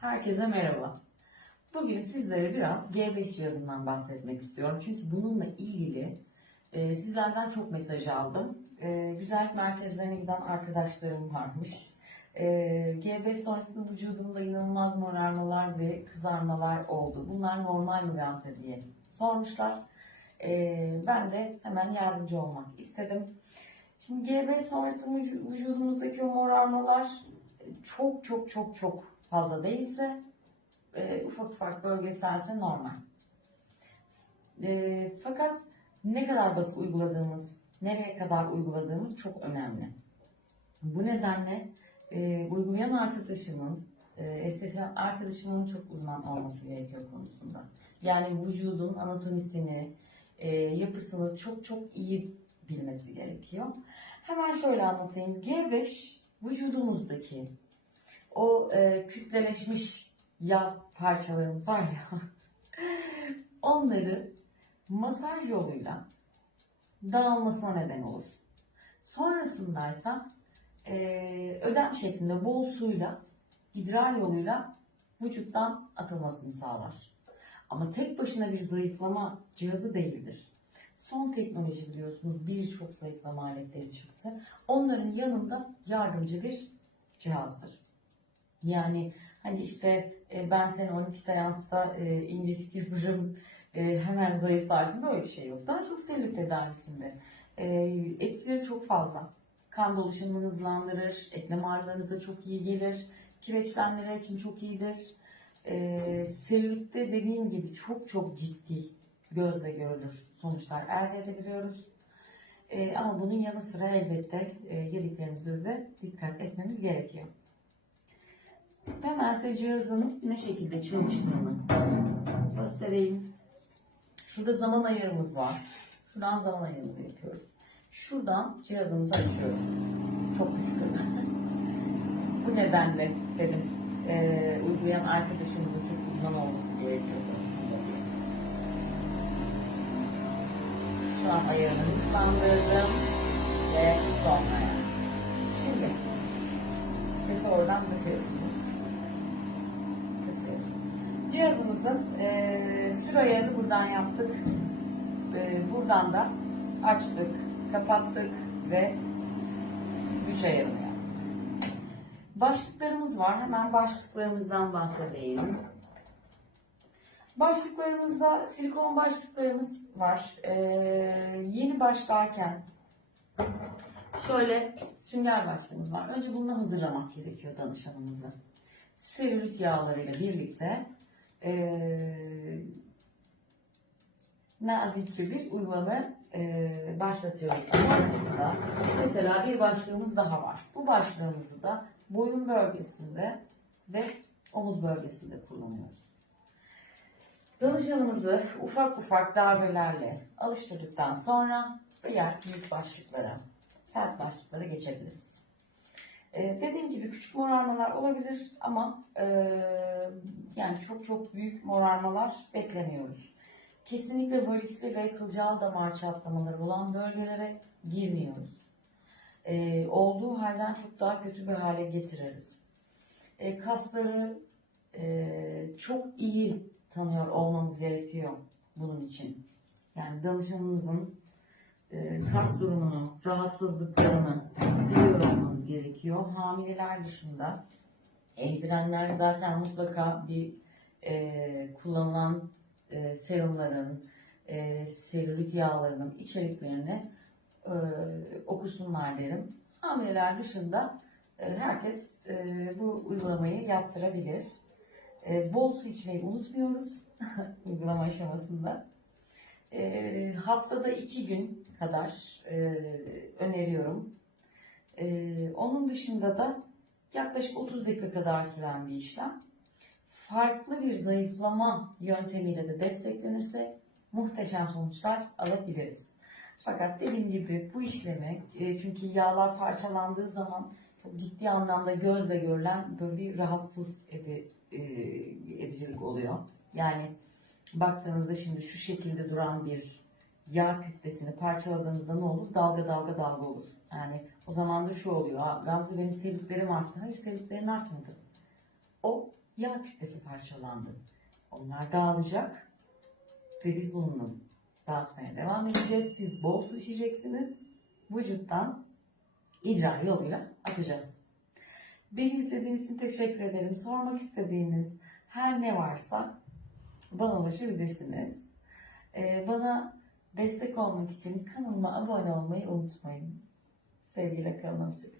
Herkese merhaba. Bugün sizlere biraz G5 cihazından bahsetmek istiyorum. Çünkü bununla ilgili e, sizlerden çok mesaj aldım. E, güzellik merkezlerine giden arkadaşlarım varmış. E, G5 sonrasında vücudumda inanılmaz morarmalar ve kızarmalar oldu. Bunlar normal mi Gamze diye sormuşlar. E, ben de hemen yardımcı olmak istedim. Şimdi G5 sonrası vücu- vücudumuzdaki o morarmalar çok çok çok çok fazla değilse e, ufak ufak bölgeselse normal. E, fakat ne kadar baskı uyguladığımız, nereye kadar uyguladığımız çok önemli. Bu nedenle e, uygulayan arkadaşımın, e, estetisyen arkadaşımın çok uzman olması gerekiyor konusunda. Yani vücudun anatomisini, e, yapısını çok çok iyi bilmesi gerekiyor. Hemen şöyle anlatayım. G5 vücudumuzdaki o e, kütleleşmiş yağ parçalarımız var ya onları masaj yoluyla dağılmasına neden olur. Sonrasındaysa e, ödem şeklinde bol suyla idrar yoluyla vücuttan atılmasını sağlar. Ama tek başına bir zayıflama cihazı değildir. Son teknoloji biliyorsunuz birçok zayıflama aletleri çıktı. Onların yanında yardımcı bir cihazdır. Yani hani işte e, ben seni 12 seansta e, incecik yaparım e, hemen zayıflarsın böyle bir şey yok. Daha çok selülit tedavisinde e, etkileri çok fazla. Kan dolaşımını hızlandırır, eklem ağrılarınıza çok iyi gelir, kireçlenmeler için çok iyidir. E, selülitte dediğim gibi çok çok ciddi gözle görülür sonuçlar elde edebiliyoruz. E, ama bunun yanı sıra elbette e, yediklerimize de dikkat etmemiz gerekiyor. Hemen size cihazın ne şekilde çalıştığını göstereyim. Şurada zaman ayarımız var. Şuradan zaman ayarımızı yapıyoruz. Şuradan cihazımızı açıyoruz. Çok güçlü. Bu nedenle dedim eee uygulayan arkadaşımızın çok uzman olması gerekiyor. Şu an ayarını hızlandırdım ve sonra yani. Şimdi sesi oradan bakıyorsunuz. Cihazımızın eee süre ayarını buradan yaptık. Eee, buradan da açtık, kapattık ve güç ayarını yaptık. Başlıklarımız var. Hemen başlıklarımızdan bahsedeyim. Başlıklarımızda silikon başlıklarımız var. Ee, yeni başlarken şöyle sünger başlığımız var. Önce bunu hazırlamak gerekiyor danışanımızı. Selülit yağlarıyla birlikte ee, nazikçe bir uygulama ee, başlatıyoruz. Sonrasında mesela bir başlığımız daha var. Bu başlığımızı da boyun bölgesinde ve omuz bölgesinde kullanıyoruz. Danışanımızı ufak ufak darbelerle alıştırdıktan sonra diğer büyük başlıklara, sert başlıklara geçebiliriz. Ee, dediğim gibi küçük morarmalar olabilir ama e, yani çok çok büyük morarmalar beklemiyoruz. Kesinlikle varisli ve kılcal damar çatlamaları olan bölgelere girmiyoruz. Ee, olduğu halden çok daha kötü bir hale getiririz. Ee, kasları e, çok iyi tanıyor olmamız gerekiyor bunun için. Yani danışanımızın e, kas durumunu, rahatsızlıklarını biliyor olmamız gerekiyor. Hamileler dışında emzirenler zaten mutlaka bir e, kullanılan e, serumların, e, selülit yağlarının içeriklerini e, okusunlar derim. Hamileler dışında e, herkes e, bu uygulamayı yaptırabilir. E, bol su içmeyi unutmuyoruz uygulama aşamasında. E, haftada iki gün kadar e, öneriyorum. E, onun dışında da yaklaşık 30 dakika kadar süren bir işlem. Farklı bir zayıflama yöntemiyle de desteklenirse muhteşem sonuçlar alabiliriz. Fakat dediğim gibi bu işlemi e, çünkü yağlar parçalandığı zaman çok ciddi anlamda gözle görülen böyle bir rahatsız edi, e, edicilik oluyor. Yani baktığınızda şimdi şu şekilde duran bir yağ kütlesini parçaladığınızda ne olur? Dalga dalga dalga olur. Yani o zaman da şu oluyor. Gamze benim selülitlerim arttı. Hayır selülitlerin artmadı. O yağ kütlesi parçalandı. Onlar dağılacak ve biz bunu dağıtmaya devam edeceğiz. Siz bol su içeceksiniz. Vücuttan idrar yoluyla atacağız. Beni izlediğiniz için teşekkür ederim. Sormak istediğiniz her ne varsa bana ulaşabilirsiniz. Ee, bana destek olmak için kanalıma abone olmayı unutmayın. Sevgiyle kalın. Hoşçakalın.